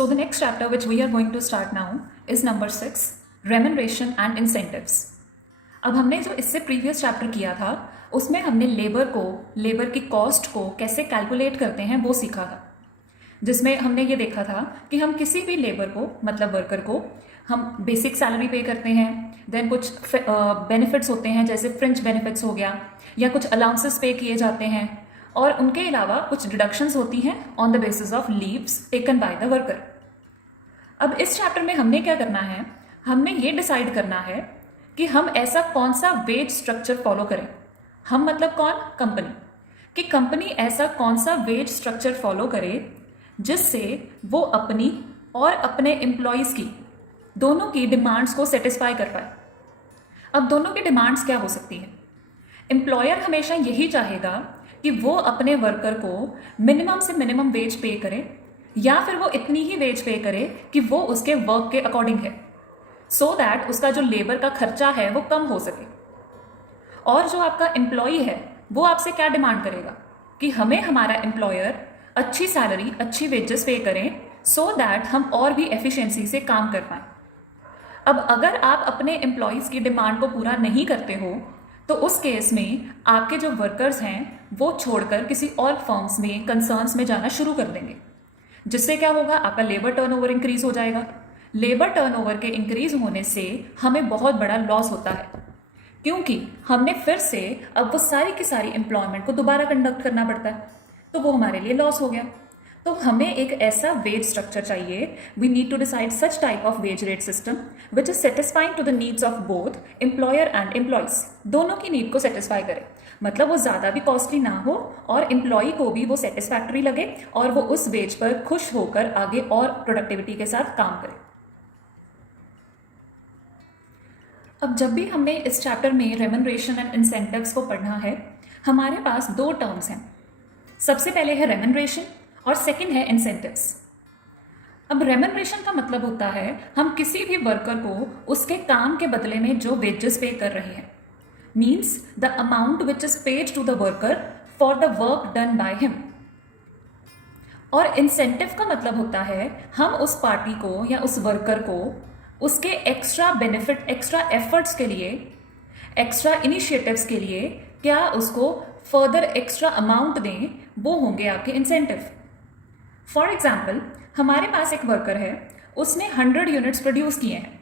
So the next chapter which we are going to start now is number 6, remuneration and incentives. अब हमने जो इससे previous chapter किया था उसमें हमने लेबर की कॉस्ट को कैसे कैलकुलेट करते हैं वो सीखा था, जिसमें हमने ये देखा था कि हम किसी भी लेबर को मतलब वर्कर को हम बेसिक सैलरी पे करते हैं, देन कुछ बेनिफिट्स होते हैं जैसे फ्रिंज बेनिफिट्स हो गया या कुछ अलाउंसेस पे किए जाते हैं और उनके अलावा कुछ डिडक्शंस होती हैं on the basis of leaves taken by the worker. अब इस चैप्टर में हमने क्या करना है, हमने ये डिसाइड करना है कि हम ऐसा कौन सा वेज स्ट्रक्चर फॉलो करें। हम मतलब कौन? कंपनी। कि कंपनी ऐसा कौन सा वेज स्ट्रक्चर फॉलो करे जिससे वो अपनी और अपने एम्प्लॉयज़ की दोनों की डिमांड्स को सेटिस्फाई कर पाए। अब दोनों की डिमांड्स क्या हो सकती है? एम्प्लॉयर हमेशा यही चाहेगा कि वो अपने वर्कर को मिनिमम से मिनिमम वेज पे करे या फिर वो इतनी ही वेज पे करे कि वो उसके वर्क के अकॉर्डिंग है, सो दैट उसका जो लेबर का खर्चा है वो कम हो सके। और जो आपका एम्प्लॉई है वो आपसे क्या डिमांड करेगा कि हमें हमारा एम्प्लॉयर अच्छी सैलरी अच्छी वेजेस पे करें सो दैट हम और भी एफिशिएंसी से काम कर पाएँ। अब अगर आप अपने एम्प्लॉयज़ की डिमांड को पूरा नहीं करते हो तो उस केस में आपके जो वर्कर्स हैं वो छोड़कर किसी और फर्म्स में कंसर्न्स में जाना शुरू कर देंगे, जिससे क्या होगा, आपका लेबर टर्नओवर इंक्रीज हो जाएगा। लेबर टर्नओवर के इंक्रीज होने से हमें बहुत बड़ा लॉस होता है, क्योंकि हमने फिर से अब वो सारी की सारी एम्प्लॉयमेंट को दोबारा कंडक्ट करना पड़ता है, तो वो हमारे लिए लॉस हो गया। तो हमें एक ऐसा वेज स्ट्रक्चर चाहिए, we need to decide such type of wage rate system which is satisfying to the needs of both employer and employees. दोनों की नीड को सेटिस्फाई करे, मतलब वो ज़्यादा भी कॉस्टली ना हो और एम्प्लॉय को भी वो सेटिस्फैक्टरी लगे और वो उस वेज पर खुश होकर आगे और प्रोडक्टिविटी के साथ काम करे। अब जब भी हमने इस चैप्टर में रेम्यूनरेशन एंड इंसेंटिव्स को पढ़ना है, हमारे पास दो टर्म्स हैं। सबसे पहले है रेम्यूनरेशन और सेकंड है इंसेंटिव्स। अब रेम्यूनरेशन का मतलब होता है हम किसी भी वर्कर को उसके काम के बदले में जो वेजेस पे कर रहे हैं, means the amount which is paid to the worker for the work done by him. और इंसेंटिव का मतलब होता है हम उस पार्टी को या उस वर्कर को उसके एक्स्ट्रा बेनिफिट, एक्स्ट्रा एफर्ट्स के लिए, एक्स्ट्रा इनिशिएटिव्स के लिए क्या उसको फर्दर एक्स्ट्रा अमाउंट दें, वो होंगे आपके इंसेंटिव। फॉर एग्जाम्पल, हमारे पास एक वर्कर है, उसने 100 यूनिट्स प्रोड्यूस किए हैं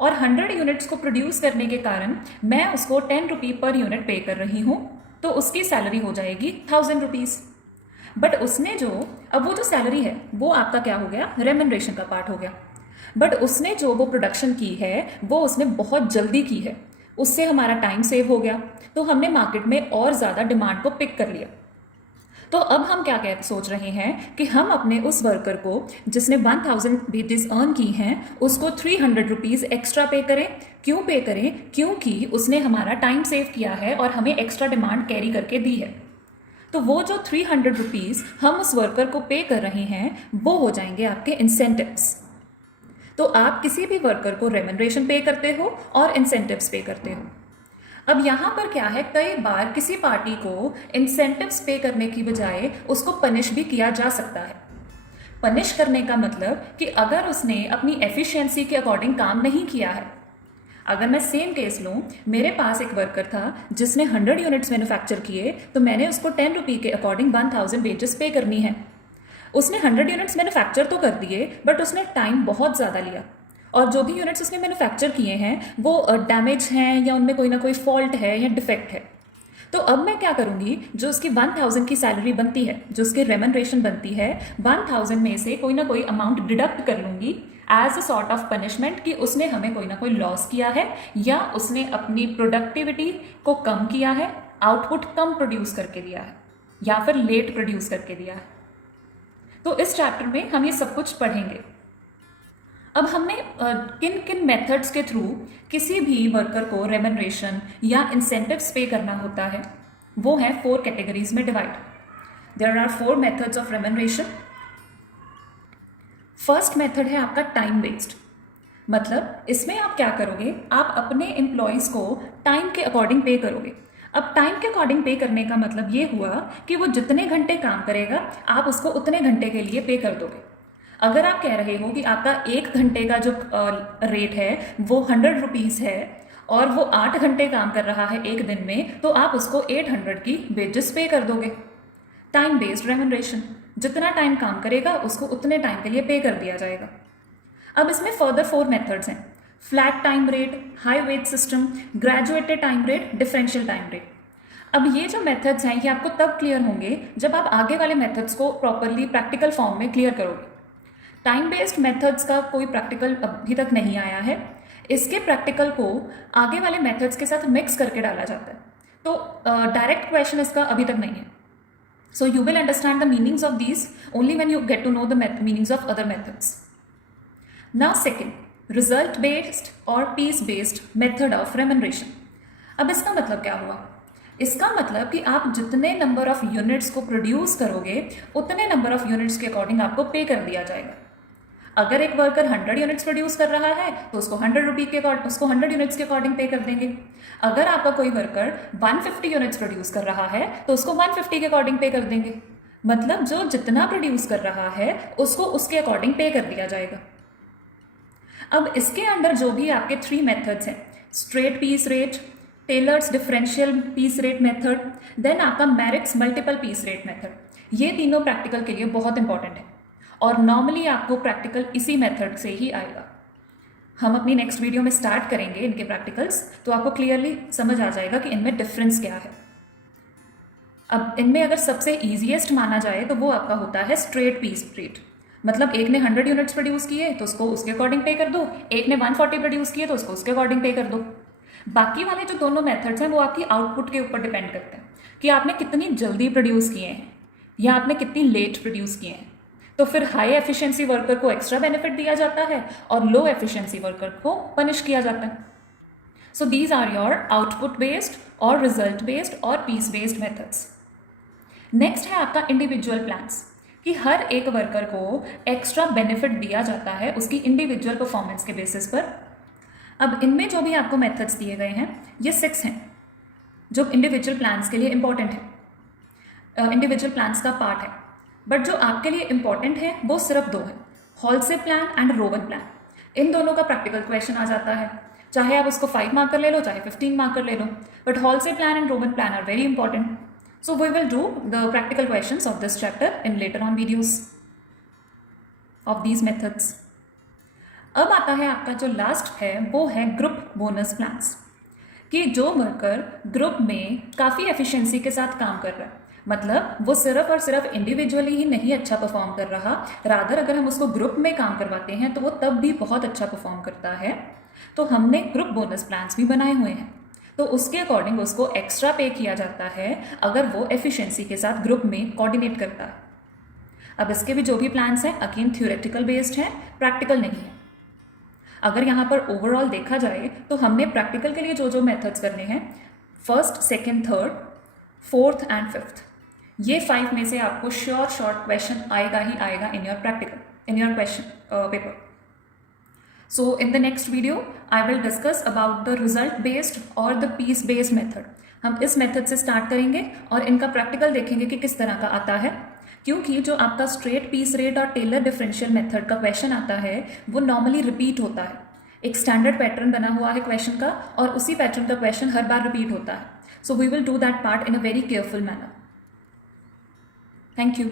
और 100 यूनिट्स को प्रोड्यूस करने के कारण मैं उसको 10 रुपये पर यूनिट पे कर रही हूँ, तो उसकी सैलरी हो जाएगी 1000 रुपीज़। बट उसने अब वो जो सैलरी है वो आपका क्या हो गया, रेम्यूनरेशन का पार्ट हो गया। बट उसने जो वो प्रोडक्शन की है वो उसने बहुत जल्दी की है, उससे हमारा टाइम सेव हो गया, तो हमने मार्केट में और ज़्यादा डिमांड को पिक कर लिया। तो अब हम क्या सोच रहे हैं कि हम अपने उस वर्कर को जिसने 1000 वेजेस अर्न की हैं उसको 300 रुपीज़ एक्स्ट्रा पे करें। क्यों पे करें? क्योंकि उसने हमारा टाइम सेव किया है और हमें एक्स्ट्रा डिमांड कैरी करके दी है। तो वो जो 300 रुपीज़ हम उस वर्कर को पे कर रहे हैं वो हो जाएंगे आपके इंसेंटिव्स। तो आप किसी भी वर्कर को रेम्यूनरेशन पे करते हो और इंसेंटिव्स पे करते हो। अब यहाँ पर क्या है, कई बार किसी पार्टी को इंसेंटिव्स पे करने की बजाय उसको पनिश भी किया जा सकता है। पनिश करने का मतलब कि अगर उसने अपनी एफिशिएंसी के अकॉर्डिंग काम नहीं किया है। अगर मैं सेम केस लूँ, मेरे पास एक वर्कर था जिसने 100 यूनिट्स मैन्युफैक्चर किए, तो मैंने उसको 10 रुपये के अकॉर्डिंग 1000 वेजेस पे करनी है। उसने 100 यूनिट्स मैन्युफैक्चर तो कर दिए बट उसने टाइम बहुत ज़्यादा लिया और जो भी यूनिट्स उसने मैन्युफैक्चर किए हैं वो डैमेज हैं या उनमें कोई ना कोई फॉल्ट है या डिफेक्ट है। तो अब मैं क्या करूँगी, जो उसकी 1000 की सैलरी बनती है, जो उसकी रेम्यूनरेशन बनती है, 1000 में से कोई ना कोई अमाउंट डिडक्ट कर लूँगी as a sort of punishment कि उसने हमें कोई ना कोई लॉस किया है या उसने अपनी प्रोडक्टिविटी को कम किया है, आउटपुट कम प्रोड्यूस करके दिया है या फिर लेट प्रोड्यूस करके दिया है। तो इस चैप्टर में हम ये सब कुछ पढ़ेंगे। अब हमने किन किन मेथड्स के थ्रू किसी भी वर्कर को रेम्यूनरेशन या इंसेंटिव्स पे करना होता है, वो है 4 कैटेगरीज में divide. There are 4 methods of remuneration. First method है आपका टाइम बेस्ड, मतलब इसमें आप क्या करोगे, आप अपने एम्प्लॉयज़ को टाइम के अकॉर्डिंग पे करोगे। अब टाइम के अकॉर्डिंग पे करने का मतलब ये हुआ कि वो जितने घंटे काम करेगा आप उसको उतने घंटे के लिए पे कर दोगे। अगर आप कह रहे हो कि आपका 1 घंटे का जो रेट है वो 100 रुपीज़ है और वो 8 घंटे काम कर रहा है एक दिन में, तो आप उसको 800 की वेजेस पे कर दोगे। टाइम बेस्ड रेम्यूनरेशन, जितना टाइम काम करेगा उसको उतने टाइम के लिए पे कर दिया जाएगा। अब इसमें फर्दर 4 मेथड्स हैं: flat time rate, high wage system, graduated time rate, differential time rate. अब ये जो मेथड्स हैं ये आपको तब क्लियर होंगे जब आप आगे वाले मेथड्स को प्रॉपरली प्रैक्टिकल फॉर्म में क्लियर करोगे। टाइम बेस्ड मेथड्स का कोई प्रैक्टिकल अभी तक नहीं आया है, इसके प्रैक्टिकल को आगे वाले मेथड्स के साथ मिक्स करके डाला जाता है, तो डायरेक्ट क्वेश्चन इसका अभी तक नहीं है। So you will understand the meanings of these only when you get to know the meanings of other methods. Now second, result based और piece based method of remuneration. अब इसका मतलब क्या हुआ? इसका मतलब कि आप जितने नंबर ऑफ यूनिट्स को प्रोड्यूस करोगे उतने नंबर ऑफ यूनिट्स के अकॉर्डिंग आपको पे कर दिया जाएगा। अगर एक वर्कर 100 यूनिट्स प्रोड्यूस कर रहा है तो उसको 100 यूनिट्स के अकॉर्डिंग पे कर देंगे। अगर आपका कोई वर्कर 150 यूनिट्स प्रोड्यूस कर रहा है तो उसको 150 के अकॉर्डिंग पे कर देंगे। मतलब जो जितना प्रोड्यूस कर रहा है उसको उसके अकॉर्डिंग पे कर दिया जाएगा। अब इसके अंदर जो भी आपके 3 मेथड्स हैं, straight piece rate, Taylor's differential piece rate method, then आपका merits multiple piece rate method, ये तीनों प्रैक्टिकल के लिए बहुत इंपॉर्टेंट है और नॉर्मली आपको प्रैक्टिकल इसी मेथड से ही आएगा। हम अपनी नेक्स्ट वीडियो में स्टार्ट करेंगे इनके प्रैक्टिकल्स, तो आपको क्लियरली समझ आ जाएगा कि इनमें डिफरेंस क्या है। अब इनमें अगर सबसे ईजीएस्ट माना जाए तो वो आपका होता है स्ट्रेट पीस रेट। मतलब एक ने 100 यूनिट्स प्रोड्यूस किए तो उसको उसके अकॉर्डिंग पे कर दो, एक ने 140 प्रोड्यूस किए तो उसको उसके अकॉर्डिंग पे कर दो। बाकी वाले जो दोनों मेथड्स हैं वो आपकी आउटपुट के ऊपर डिपेंड करते हैं कि आपने कितनी जल्दी प्रोड्यूस किए हैं या आपने कितनी लेट प्रोड्यूस किए हैं। तो फिर हाई एफिशिएंसी वर्कर को एक्स्ट्रा बेनिफिट दिया जाता है और लो एफिशिएंसी वर्कर को पनिश किया जाता है। So these are your output based और रिजल्ट बेस्ड और पीस बेस्ड मेथड्स। नेक्स्ट है आपका इंडिविजुअल प्लान्स, कि हर एक वर्कर को एक्स्ट्रा बेनिफिट दिया जाता है उसकी इंडिविजुअल परफॉर्मेंस के बेसिस पर। अब इनमें जो भी आपको मेथड्स दिए गए हैं ये 6 हैं जो इंडिविजुअल प्लान्स के लिए इंपॉर्टेंट है, इंडिविजुअल प्लान्स का पार्ट है। बट जो आपके लिए इंपॉर्टेंट है वो सिर्फ 2 हैं, हॉलसे प्लान एंड रोवन प्लान। इन दोनों का प्रैक्टिकल क्वेश्चन आ जाता है, चाहे आप उसको 5 मार्कर ले लो चाहे 15 मार्कर ले लो, but Halsey plan and Rowan plan are very important. So we will do the practical questions of this chapter in later on videos of these methods. अब आता है आपका जो लास्ट है वो है ग्रुप बोनस प्लान्स, कि जो वर्कर ग्रुप में काफ़ी एफिशिएंसी के साथ काम कर रहा है, मतलब वो सिर्फ और सिर्फ इंडिविजुअली ही नहीं अच्छा परफॉर्म कर रहा, रादर अगर हम उसको ग्रुप में काम करवाते हैं तो वो तब भी बहुत अच्छा परफॉर्म करता है, तो हमने ग्रुप बोनस प्लान्स भी बनाए हुए हैं। तो उसके अकॉर्डिंग उसको एक्स्ट्रा पे किया जाता है अगर वो एफिशिएंसी के साथ ग्रुप में कोऑर्डिनेट करता है। अब इसके भी जो भी प्लान्स हैं अगेन थ्योरेटिकल बेस्ड हैं, प्रैक्टिकल नहीं है। अगर यहाँ पर ओवरऑल देखा जाए तो हमने प्रैक्टिकल के लिए जो जो मेथड्स करने हैं, first, second, third, fourth and fifth, ये 5 में से आपको श्योर शॉर्ट क्वेश्चन आएगा ही आएगा in your practical, in your question paper. So in the next video, I will discuss about the result based और the piece based method. हम इस method से स्टार्ट करेंगे और इनका प्रैक्टिकल देखेंगे कि किस तरह का आता है, क्योंकि जो आपका स्ट्रेट पीस रेट और टेलर डिफरेंशियल मेथड का क्वेश्चन आता है वो नॉर्मली रिपीट होता है। एक स्टैंडर्ड पैटर्न बना हुआ है क्वेश्चन का और उसी पैटर्न का क्वेश्चन हर बार रिपीट होता है। So we will do that part in a very careful manner. Thank you.